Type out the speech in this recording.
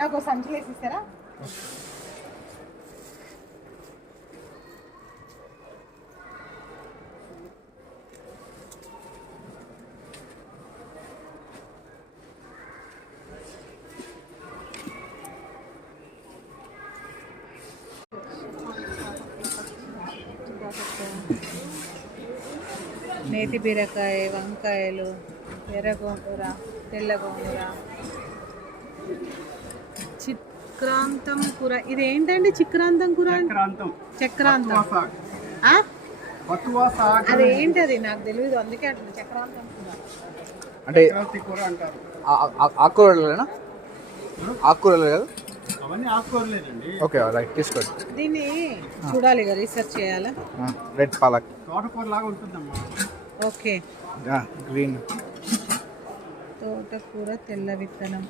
నాకు సంచులు వేసి ఇస్తారా? నేతి బీరకాయ, వంకాయలు, ఎర్ర గోంగూర, తెల్ల గోంగూర, చిక్రాంతం కూర. ఇది ఏంటండి చిక్రాంతం కూర? చక్రాంతం. అది ఏంటది నాకు తెలియదు, అందుకే అంటుంది చక్రాంతం కూర. అంటే ఆకుకూరలేనా? ఆకుకూరలు కదా అవన్నీ ఆకుకూరలేదండి. ఓకే రైట్, తీసుకోండి. దీన్ని చూడాలి కదా, రీసెర్చ్ చేయాలా? రెడ్ పాలక్ తోటకూర లాగా ఉంటుందమ్మా. ఓకే. గ్రీన్ తోటకూర తెల్ల విత్తనం.